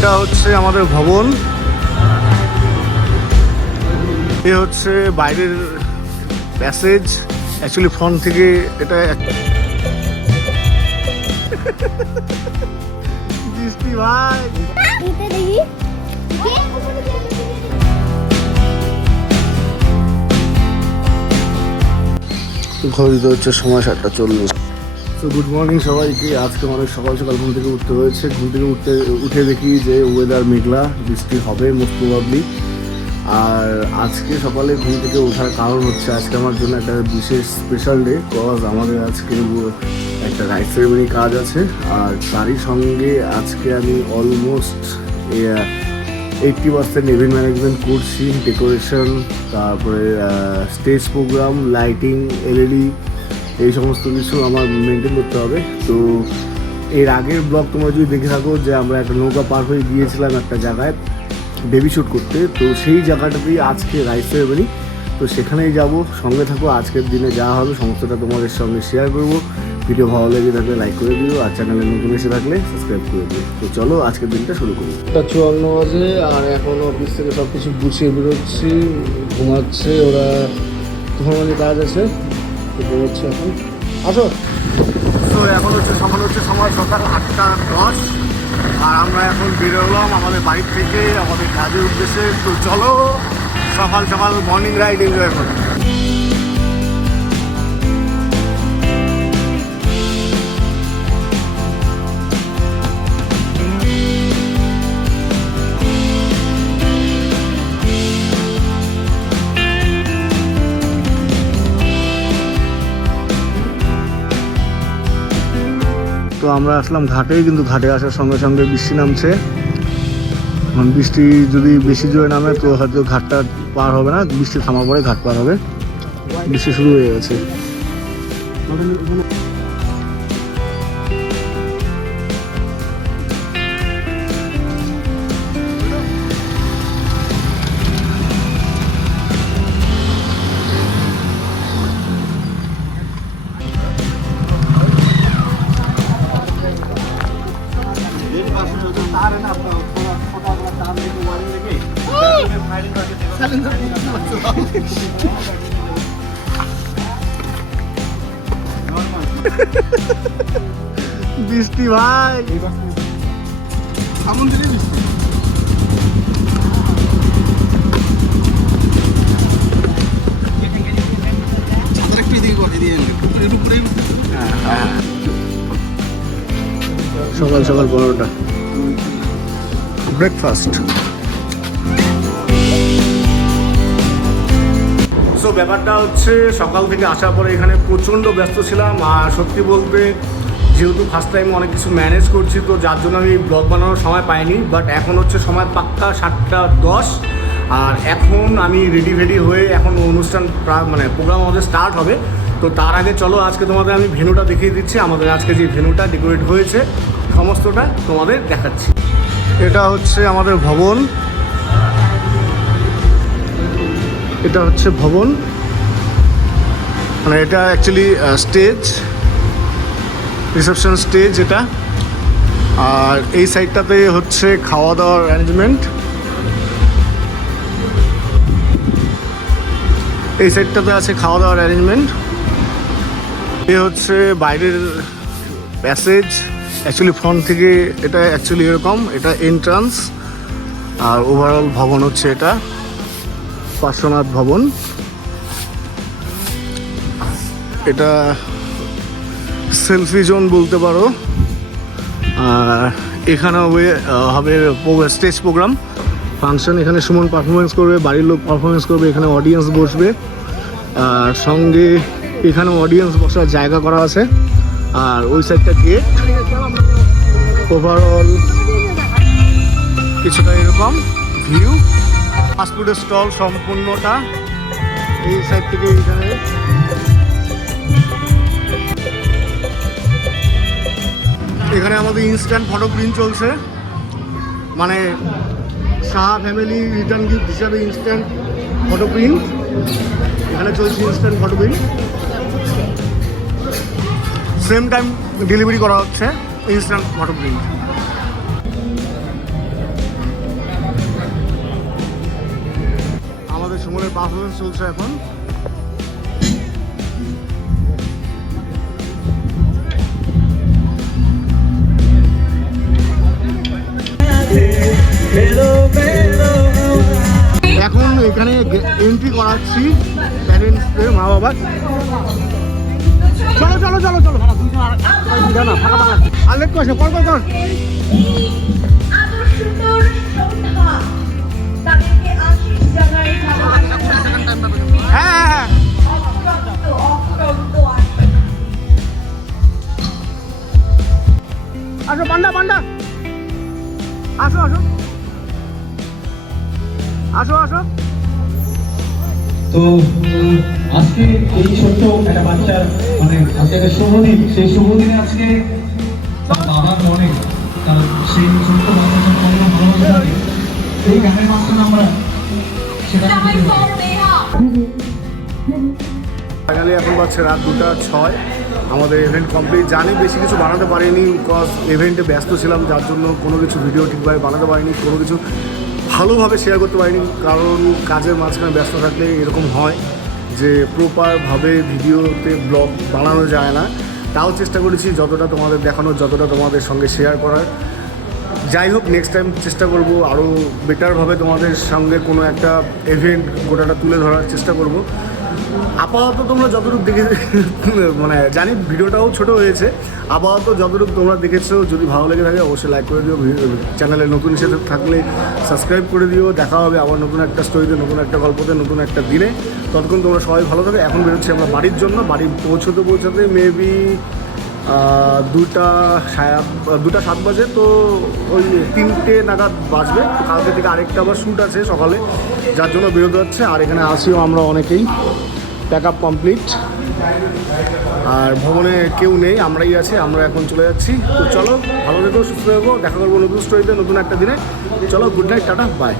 এটা হচ্ছে আমাদের ভবন, এ হচ্ছে বাইরের প্যাসেজ। অ্যাকচুয়ালি ফ্রন্ট থেকে এটা বৃষ্টি ভাই ঘড়িতে হচ্ছে সময় 7:40। তো গুড মর্নিং সবাইকে। আজকে অনেক সকাল সকাল ঘুম থেকে উঠতে হয়েছে। ঘুম থেকে উঠে দেখি যে ওয়েদার মেঘলা, বৃষ্টি হবে মোস্ট প্রবাবলি। আর আজকে সকালে ঘুম থেকে ওঠার কারণ হচ্ছে আজকে আমার জন্য একটা বিশেষ স্পেশাল ডে, কজ আমাদের আজকে একটা রাইট সেরেমনি কাজ আছে। আর তারই সঙ্গে আজকে আমি অলমোস্ট 80% ইভেন্ট ম্যানেজমেন্ট করছি, ডেকোরেশন, তারপরে স্টেজ প্রোগ্রাম, লাইটিং, এলইডি, এই সমস্ত কিছু আমার মেনটেন করতে হবে। তো এর আগের ব্লগ তোমরা যদি দেখে থাকো যে আমরা একটা নৌকা পার হয়ে গিয়েছিলাম একটা জায়গায় বেবি শ্যুট করতে, তো সেই জায়গাটাতেই আজকে রাইট সেরেমনি। তো সেখানেই যাব, সঙ্গে থাকো। আজকের দিনে যা হবে সমস্তটা তোমাদের সঙ্গে শেয়ার করবো। ভিডিও ভালো লেগে থাকলে লাইক করে দিও, আর চ্যানেলে নতুন এসে থাকলে সাবস্ক্রাইব করে দিও। তো চলো আজকের দিনটা শুরু করি। 54 বাজে আর এখন অফিস থেকে সব কিছু গুছিয়ে বেরোচ্ছি। ঘুমাচ্ছে ওরা, ঘুমানোর কাজ আছে, তো বেরোচ্ছে এখন। আসো। তো এখন হচ্ছে সময় সকাল 8:10, আর আমরা এখন বেরোলাম আমাদের বাড়ি থেকে আমাদের কাজের উদ্দেশ্যে। তো চলো সকাল সকাল মর্নিং রাইড এনজয় করি। তো আমরা আসলাম ঘাটে, কিন্তু ঘাটে আসার সঙ্গে সঙ্গে বৃষ্টি নামছে। বৃষ্টি যদি বেশি জোরে নামে তো হয়তো ঘাটটা পার হবে না, বৃষ্টি থামার পরে ঘাট পার হবে। বৃষ্টি শুরু হয়ে গেছে। বৃষ্টি ভাই সমুদ্রে বৃষ্টি। সকাল সকাল 12টা ব্রেকফাস্ট। সো ব্যাপারটা হচ্ছে সকাল থেকে আসার পরে এখানে প্রচণ্ড ব্যস্ত ছিলাম। আর সত্যি বলতে যেহেতু ফার্স্ট টাইম অনেক কিছু ম্যানেজ করছি, তো যার জন্য আমি ব্লগ বানানোর সময় পাইনি। বাট এখন হচ্ছে সময় পাক্কা 7:10, আর এখন আমি রেডি হয়ে এখন অনুষ্ঠান মানে প্রোগ্রাম আমাদের স্টার্ট হবে। তো তার আগে চলো আজকে তোমাদের আমি ভেন্যুটা দেখিয়ে দিচ্ছি। আমাদের আজকে যে ভেন্যুটা ডেকোরেট হয়েছে সমস্তটা তোমাদের দেখাচ্ছি। এটা হচ্ছে আমাদের ভবন, এটা হচ্ছে ভবন, মানে এটা অ্যাকচুয়ালি স্টেজ, রিসেপশন স্টেজ এটা। আর এই সাইডটাতে হচ্ছে খাওয়া দাওয়ার অ্যারেঞ্জমেন্ট, এই সাইডটাতে আছে খাওয়া দাওয়ার অ্যারেঞ্জমেন্ট। এ হচ্ছে বাইরের প্যাসেজ। অ্যাকচুয়ালি ফ্রন্ট থেকে এটা অ্যাকচুয়ালি এরকম, এটা এন্ট্রান্স। আর ওভারঅল ভবন হচ্ছে এটা পার্শ্বনাথ ভবন। এটা সেলফি জোন বলতে পারো। আর এখানে হবে স্টেজ প্রোগ্রাম ফাংশন। এখানে সুমন পারফরমেন্স করবে, বাড়ির লোক পারফরমেন্স করবে, এখানে অডিয়েন্স বসবে। আর সঙ্গে এখানে অডিয়েন্স বসার জায়গা করা আছে। আর ওই সাইডটা গেট। ওভারঅল কিছুটা এরকম ভিউ। ফাস্টফুডের স্টল সম্পূর্ণটা এই সাইড থেকে। এখানে আমাদের ইনস্ট্যান্ট ফটো প্রিন্ট চলছে, মানে শাহ ফ্যামিলি রিটার্ন গিফট হিসাবে ইনস্ট্যান্ট ফটো প্রিন্ট এখানে চলছে। Instant photo print same time delivery করা হচ্ছে ইনস্ট্যান্ট ফটো প্রিন্ট। ভ্রমণের পারফরমেন্স চলছে এখন। এখন এখানে এন্ট্রি করাচ্ছি প্যারেন্টসদের, মা বাবা। চলো চলো চলো চলো, আলেক কর কর কর কর। হ্যাঁ হ্যাঁ, আসো পান্ডা পান্ডা, আসো আসো আসো আসো। তো আজকে এই ছোট্ট একটা বাচ্চার মানে আজকে একটা শুভ দিন, সেই শুভ দিনে আজকে তার বাবার মনে তার সেই ছোট্ট বাচ্চাটার মনে ভালোবাসা থাকে, এই গানের মাধ্যমে আমরা সেটা ফাইনালি এখন বাজছে রাত 2:06। আমাদের ইভেন্ট কমপ্লিট। জানি বেশি কিছু বানাতে পারিনি, বিকজ ইভেন্টে ব্যস্ত ছিলাম, যার জন্য কোনো কিছু ভিডিও ঠিকভাবে বানাতে পারিনি, কোনো কিছু ভালোভাবে শেয়ার করতে পারিনি। কারণ কাজের মাঝখানে ব্যস্ত থাকলে এরকম হয় যে প্রপারভাবে ভিডিওতে ব্লগ বানানো যায় না। তাও চেষ্টা করেছি যতটা তোমাদের দেখানোর, যতটা তোমাদের সঙ্গে শেয়ার করার। যাই হোক, নেক্সট টাইম চেষ্টা করব আরও বেটারভাবে তোমাদের সঙ্গে কোনো একটা ইভেন্ট গোটাটা তুলে ধরার চেষ্টা করব। আপাতত তোমরা যতটুকু দেখে মানে জানি ভিডিওটাও ছোট হয়েছে, আপাতত যতটুকু তোমরা দেখেছো, যদি ভালো লেগে থাকে অবশ্যই লাইক করে দিও। চ্যানেলে নতুন হিসেবে থাকলে সাবস্ক্রাইব করে দিও। দেখা হবে আবার নতুন একটা স্টোরিতে, নতুন একটা গল্পতে, নতুন একটা দিনে। ততক্ষণ তোমরা সবাই ভালো থাকো। এখন বেরোচ্ছি আমরা বাড়ির জন্য। বাড়ি পৌঁছতে মেবি 2:07 বাজে। তো ওই 3টে নাগাদ বাজবে। তো কালকে থেকে আরেকটা আবার শ্যুট আছে সকালে, যার জন্য বেরোতে হচ্ছে। আর এখানে আসিও আমরা অনেকেই, প্যাক আপ কমপ্লিট। আর ভবনে কেউ নেই, আমরাই আছি। আমরা এখন চলে যাচ্ছি। তো চলো, ভালো থেকো, সুস্থ থেকো। দেখা করবো নতুন স্টোরিতে, নতুন একটা দিনে। চলো, গুড নাইট, টাটা, বাই।